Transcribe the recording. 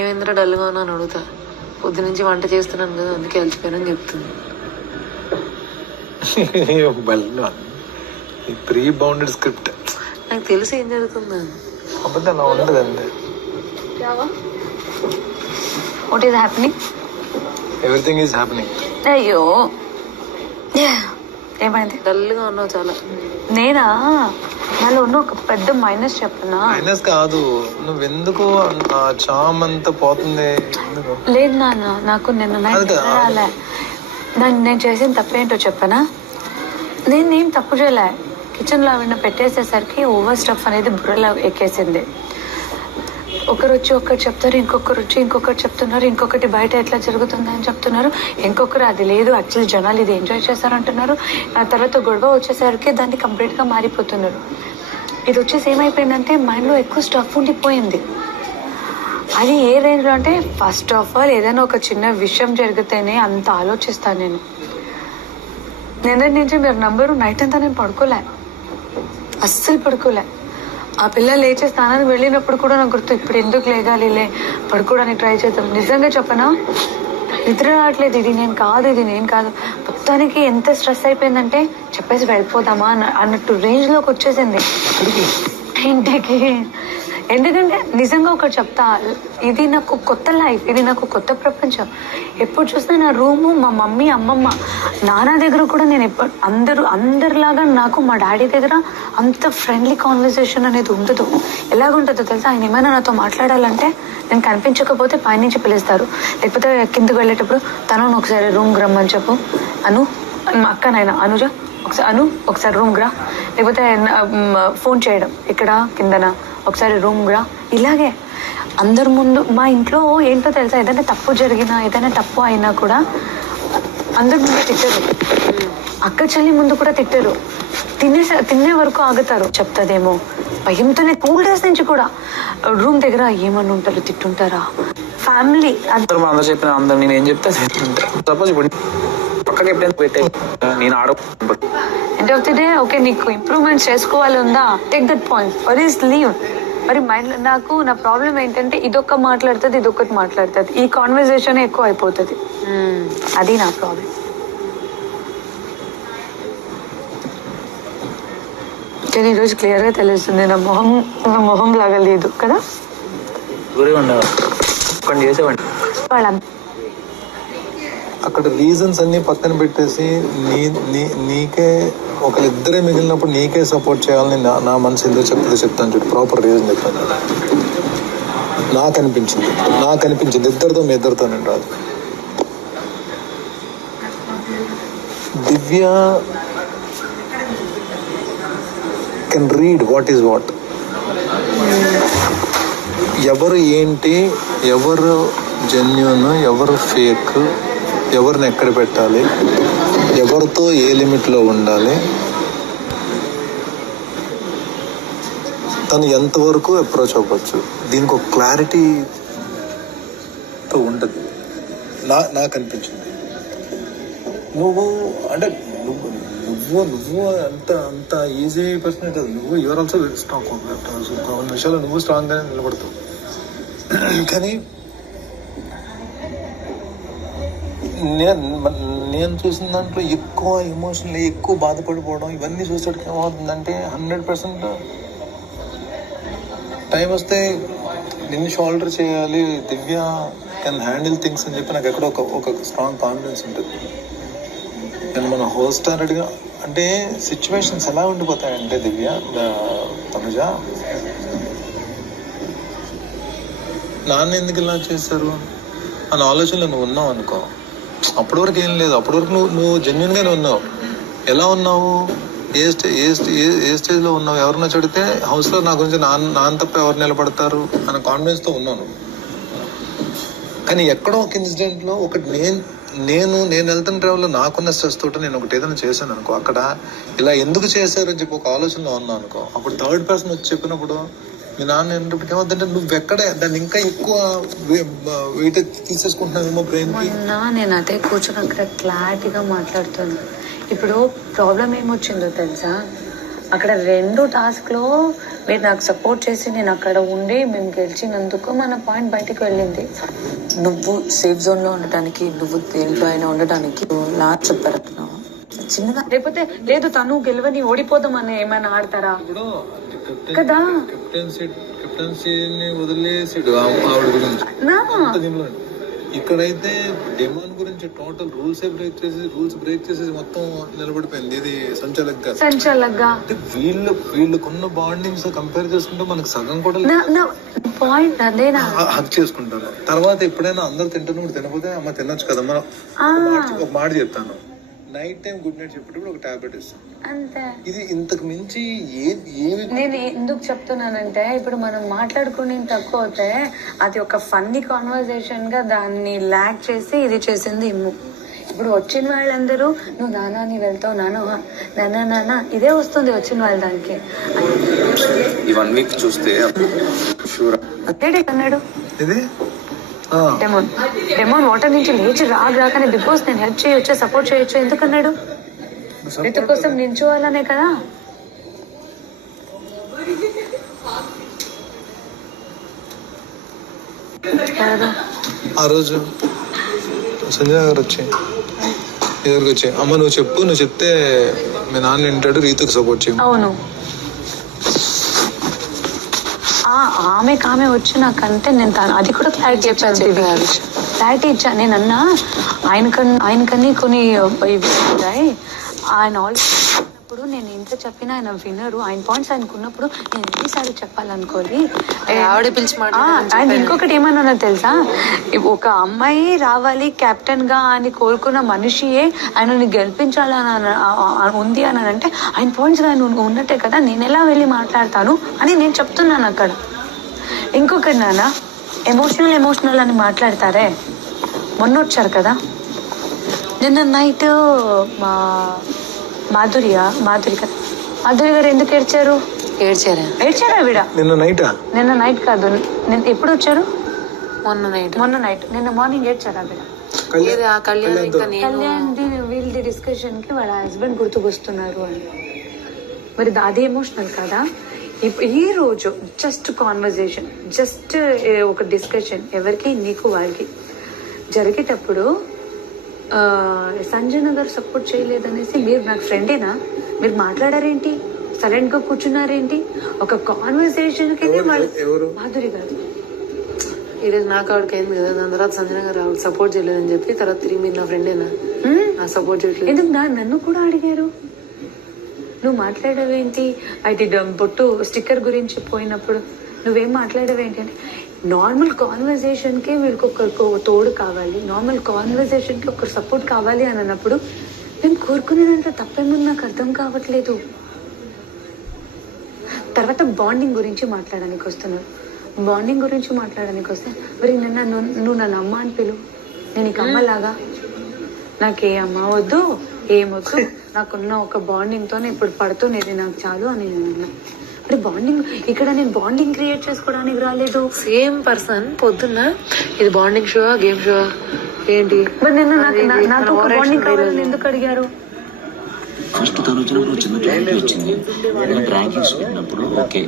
ఏమైందిరా డల్గా ఉన్నా అని అడుగుతా. పొద్దు నుంచి వంట చేస్తున్నాను కదా, అందుకే అలసిపోయానని చెప్తుంది. ప్రీ బౌండెడ్ స్క్రిప్ట్ నాకు తెలిసి ఏం జరుగుతుందా. అబద్ధం అలా ఉండదు అంతే. What is happening? Everything is happening. అయ్యో ఏమైంది? డల్గా ఉన్నావు చాలా. నేనా? నాలో ఉన్న ఒక పెద్ద మైనస్ చెప్పనా? మైనస్ కాదు, నువ్వెందుకు చామ్ అంతా పోతుంది? లేదు నాన్న, నాకు నిన్న నైట్ రాలే. నేను చేసిన తప్పేంటో చెప్పనా? నేనేం తప్పు చేయలే. కిచెన్లో ఆవిడ పెట్టేసేసరికి ఓవర్ స్టఫ్ అనేది బుర్రలో ఎక్కేసింది. ఒకరు వచ్చి ఒకటి చెప్తారు, ఇంకొకరు వచ్చి ఇంకొకటి చెప్తున్నారు, ఇంకొకటి బయట ఎట్లా జరుగుతుంది అని చెప్తున్నారు, ఇంకొకరు అది లేదు యాక్చువల్లీ జనాలు ఇది ఎంజాయ్ చేస్తారంటున్నారు. ఆ తర్వాత గొడవ వచ్చేసరికి దాన్ని కంప్లీట్గా మారిపోతున్నారు. ఇది వచ్చేసి ఏమైపోయిందంటే మైండ్లో ఎక్కువ స్టఫ్ ఉండిపోయింది. అది ఏ రేంజ్లో అంటే ఫస్ట్ ఆఫ్ ఆల్ ఏదైనా ఒక చిన్న విషయం జరిగితేనే అంత ఆలోచిస్తాను నేను. నిన్నటి నుంచి మీరు నంబరు నైట్ అంతా నేను పడుకోలే, అస్సలు పడుకోలే. ఆ పిల్ల లేచే స్నానానికి వెళ్ళినప్పుడు కూడా నాకు గుర్తు, ఇప్పుడు ఎందుకు లేగాలిలే పడుకోవడానికి ట్రై చేద్దాం. నిజంగా చెప్పనా, నిద్ర రావట్లేదు. ఇది నేను కాదు. మొత్తానికి ఎంత స్ట్రెస్ అయిపోయిందంటే చెప్పేసి వెళ్ళిపోదామా అన్నట్టు రేంజ్లోకి వచ్చేసింది ఇంటికి. ఎందుకంటే నిజంగా ఒకటి చెప్తా, ఇది నాకు కొత్త లైఫ్, ఇది నాకు కొత్త ప్రపంచం. ఎప్పుడు చూసినా నా రూము, మా మమ్మీ, అమ్మమ్మ, నాన్న దగ్గర కూడా నేను ఎప్పుడు అందరిలాగా నాకు మా డాడీ దగ్గర అంత ఫ్రెండ్లీ కాన్వర్సేషన్ అనేది ఉండదు. ఎలాగుంటుందో తెలుసా, ఆయన ఏమైనా నాతో మాట్లాడాలంటే నేను కనిపించకపోతే పైనుంచి పిలుస్తారు, లేకపోతే కిందకు వెళ్ళేటప్పుడు తను ఒకసారి రూమ్కి రమ్మని చెప్పు, మా అక్కనైనా అనుజ ఒకసారి రూమ్కి రా, లేకపోతే ఫోన్ చేయడం ఇక్కడ కిందన ఒకసారి రూమ్ రా. ఇలాగే అందరి ముందు మా ఇంట్లో ఏంటో తెలుసా, ఏదైనా తప్పు జరిగినా ఏదైనా తప్పు అయినా కూడా అందరి ముందు తిట్టరు, అక్క చెల్లి ముందు కూడా తిట్టరు. తినే వరకు ఆగుతారు. చెప్తాదేమో భయంతోనే 2 days నుంచి కూడా రూమ్ దగ్గర ఏమన్నా ఉంటారు, తిట్టుంటారా ఫ్యామిలీ. అందరూ చెప్పిన అందరు నేను ఏం చెప్తా సపోజ్ ఇప్పుడు పక్కకి ఎప్పుడైనా పెట్టే నేను end of the day okay నీకు ఇంప్రూవ్మెంట్స్ చేసుకోవాలి ఉందా, take that point for is leave. మరి మైండ్ నాకు నా ప్రాబ్లం ఏంటంటే ఇదొక మాట్లాడుతుంది, ఇదొకటి మాట్లాడుతుంది, ఈ కాన్వర్సేషన్ ఎక్కువ అయిపోతుంది. అది నా ప్రాబ్లం. కానీ ఈరోజు క్లియర్గా తెలుస్తుంది నా మొహం లాగా లేదు కదా. వాళ్ళ అక్కడ రీజన్స్ అన్ని పక్కన పెట్టేసి నీకే ఒకరిద్దరే మిగిలినప్పుడు నీకే సపోర్ట్ చేయాలని నా మనసు ఎందుకు చెప్తాను చూడు. ప్రాపర్ రీజన్ చెప్తాను. నాకు అనిపించింది ఇద్దరితో మీ ఇద్దరితో నేను రాదు. Divya can read what is what. ఎవరు ఏంటి, ఎవరు జెన్యూన్, ఎవరు ఫేక్, ఎవరిని ఎక్కడ పెట్టాలి, ఎవరితో ఏ లిమిట్లో ఉండాలి, తను ఎంతవరకు అప్రోచ్ అవ్వచ్చు, దీనికి ఒక క్లారిటీతో ఉంటుంది. నాకు అనిపించింది. నువ్వు అంత ఈజీ పర్సన్ కాదు. నువ్వు యువర్ ఆల్సో స్ట్రాంగ్. కొన్ని విషయాలు నువ్వు స్ట్రాంగ్గానే నిలబడతావు. కానీ నేను చూసిన దాంట్లో ఎక్కువ ఎమోషనల్, ఎక్కువ బాధపడిపోవడం, ఇవన్నీ చూసేటికి ఏమవుతుందంటే 100% టైం వస్తే నిన్ను షోల్డర్ చేయాలి, దివ్య కెన్ హ్యాండిల్ థింగ్స్ అని చెప్పి నాకు ఎక్కడో ఒక స్ట్రాంగ్ కాన్ఫిడెన్స్ ఉంటుంది. నేను మన హోస్ట్ అన్నట్టుగా అంటే సిచ్యువేషన్స్ ఎలా ఉండిపోతాయంటే దివ్య, తనుజ నాన్న ఎందుకు ఇలా చేశారు అన్న ఆలోచనలో నువ్వు ఉన్నావు అనుకో, అప్పటి వరకు ఏం లేదు. అప్పటి వరకు నువ్వు జెన్యున్గానే ఉన్నావు. ఎలా ఉన్నావు, ఏ స్టేజ్లో ఉన్నావు, ఎవరినో చెడితే హౌస్లో నా గురించి నాన్న తప్ప ఎవరు నిలబడతారు అన్న కాన్ఫిడెన్స్తో ఉన్నాను. కానీ ఎక్కడో ఒక ఇన్సిడెంట్లో ఒకటి నేను వెళ్తున్న ట్రావెల్లో నాకున్న స్ట్రెస్ తోటి నేను ఒకటి ఏదైనా చేశాను అనుకో, అక్కడ ఇలా ఎందుకు చేశారు అని చెప్పి ఒక ఆలోచనలో ఉన్నాను అనుకో, అప్పుడు థర్డ్ పర్సన్ వచ్చి చెప్పినప్పుడు మీ నాన్న ఏంటంటే ఏమవుతుందంటే నువ్వు ఎక్కడే దాన్ని ఇంకా ఎక్కువ వెయిట్ తీసేసుకుంటున్నావేమో బ్రెయిన్కి. నేను అదే కూర్చొని అక్కడ క్లారిటీగా మాట్లాడుతున్నాను. ఇప్పుడు ప్రాబ్లం ఏమొచ్చిందో తెలుసా, అక్కడ 2 టాస్క్లో మీరు నాకు సపోర్ట్ చేసి నేను అక్కడ ఉండి మేము గెలిచినందుకు మన పాయింట్ బయటకు వెళ్ళింది. నువ్వు సేఫ్ జోన్ లో ఉండటానికి, నువ్వు దేంట్లో అయినా ఉండటానికి లాస్ట్ చెప్పారు చిన్నగా. లేకపోతే లేదు తను గెలవని ఓడిపోదాం అని ఏమైనా ఆడతారా కదా? కెప్టెన్సీని వదిలేసాడు ఆవిడ గురించి. ఇక్కడైతే డిమాండ్ గురించి టోటల్ రూల్స్ బ్రేక్ చేసేసి మొత్తం నిలబడిపోయింది. ఇది సంచాలక్గా అంటే వీళ్ళకున్న బాండింగ్స్ కంపేర్ చేసుకుంటే మనకు సగం కూడా పాయింట్ అదేనా హక్ చేసుకుంటారు. తర్వాత ఎప్పుడైనా అందరు తింటున్నప్పుడు తినకపోతే అమ్మ తినొచ్చు కదా, మనం ఒక మాట చెప్తాను, నైట్ టైం గుడ్ నైట్ చెప్పేటప్పుడు ఒక టాబ్లెట్ ఇస్తాం అంతే. ఇది ఇంతకు మించి నేను ఎందుకు చెప్తున్నానంటే ఇప్పుడు మనం మాట్లాడుకుని తక్కువ అవుతే అది ఒక ఫన్నీ కాన్వర్సేషన్ గా దాన్ని ల్యాక్ చేసి ఇది చేసింది ఇమ్ము. ఇప్పుడు వచ్చిన వాళ్ళందరూ నువ్వు నానా నీ వెళ్తావు నానా ఇదే వస్తుంది వచ్చిన వాళ్ళ దానికి. ఈ 1 వీక్ చూస్తే అన్నాడు ఇది డెమోన్ వాటర్ నుంచి లేచి రాగానే బిగ్ బాస్ నేను హెల్ప్ చేయొచ్చు సపోర్ట్ చేయొచ్చు ఎందుకన్నాడు? రితు కోసం నించోవాలనే కదా. ఆ రోజు సంజయ్ గారు ఎదురుకు వచ్చి అమ్మ నువ్వు చెప్పు, నువ్వు చెప్తే మీ నాన్న వింటాడు, రీతుకు సపోర్ట్ చేయ. అవును ఆమె వచ్చి నేను అది కూడా క్లారిటీ క్లారిటీ ఇచ్చా. నేను అన్నా ఆయనకన్నీ కొన్ని ఆయన ఆల్రెడీ నేను ఎంత చెప్పినా ఆయన వినరు. ఆయన పాయింట్స్ ఆయనకు ఉన్నప్పుడు నేను ఎన్నిసార్లు చెప్పాలనుకోవాలి. ఆవిడ పిలిచి ఆయన ఇంకొకటి ఏమన్నా తెలుసా, ఒక అమ్మాయి రావాలి కెప్టెన్ గా అని కోరుకున్న మనిషియే ఆయనని గెలిపించాలని ఉంది అని అంటే ఆయన పాయింట్స్ ఆయన ఉన్నట్టే కదా, నేను ఎలా వెళ్ళి మాట్లాడతాను అని నేను చెప్తున్నాను అక్కడ. ఇంకొకటి నాన్న ఎమోషనల్ అని మాట్లాడతారే, మొన్న వచ్చారు కదా నిన్న నైట్ మాధురి గారు ఎందుకు ఏడ్చారా విడ? నిన్న నైట్ కాదు, ఎప్పుడు వచ్చారు? మొన్న నైట్. నిన్న మార్నింగ్ ఏడ్చారా విడ? కళ్యాణ్ వీళ్ళది డిస్కషన్ కి వాళ్ళ హస్బెండ్ గుర్తుకొస్తున్నారు అని. మరి అది ఎమోషనల్ కదా? ఈ రోజు జస్ట్ కాన్వర్జేషన్, జస్ట్ ఒక డిస్కషన్ ఎవరికి నీకు వాళ్ళకి జరిగేటప్పుడు సంజయ్ గారు సపోర్ట్ చేయలేదనేసి మీరు నాకు ఫ్రెండేనా, మీరు మాట్లాడారేంటి, సైలెంట్ గా కూర్చున్నారేంటి? ఒక కాన్వర్సేషన్ కి మాధురి గారు ఈరోజు నాకు ఆవిడకి అయింది కదా, దాని తర్వాత సంజయ్ గారు ఆవిడ సపోర్ట్ చేయలేదని చెప్పి తర్వాత తిరిగి మీరు నా ఫ్రెండేనా నాకు సపోర్ట్ చేయట్లేదు ఎందుకు నన్ను కూడా అడిగారు, నువ్వు మాట్లాడవేంటి? అది బొట్టు స్టిక్కర్ గురించి పోయినప్పుడు నువ్వేం మాట్లాడవేంటి అంటే నార్మల్ కాన్వర్సేషన్ కి వీళ్ళకి ఒకరికి తోడు కావాలి, నార్మల్ కాన్వర్సేషన్ కి ఒకరు సపోర్ట్ కావాలి అని అన్నప్పుడు నేను కోరుకునేదంటే తప్పేమని నాకు అర్థం కావట్లేదు. తర్వాత బాండింగ్ గురించి మాట్లాడడానికి వస్తున్నారు. బాండింగ్ గురించి మాట్లాడడానికి వస్తే మరి నిన్న నువ్వు నన్ను అమ్మ అని పిలువు, నేను ఇక అమ్మలాగా నాకే అమ్మ వద్దు ఏమొద్దు, నాకున్న ఒక బాండింగ్ తోనే ఇప్పుడు పడుతున్నది నాకు చాలు అని నేను అన్నా. మరి బాండింగ్ ఇక్కడ నేను బాండింగ్ క్రియేట్ చేసుకోవడానికి రాలేదు. సేమ్ పర్సన్ పొద్దున్న ఇది బాండింగ్ షో గేమ్ షో ఏంటి మరి నిన్న నాకు ఒక బాండింగ్ కావాలని ఎందుకు అడిగారు? ఫస్ట్ తను వచ్చినప్పుడు చిన్న క్లారిటీ వచ్చింది. ర్యాంకింగ్స్ పెట్టినప్పుడు ఓకే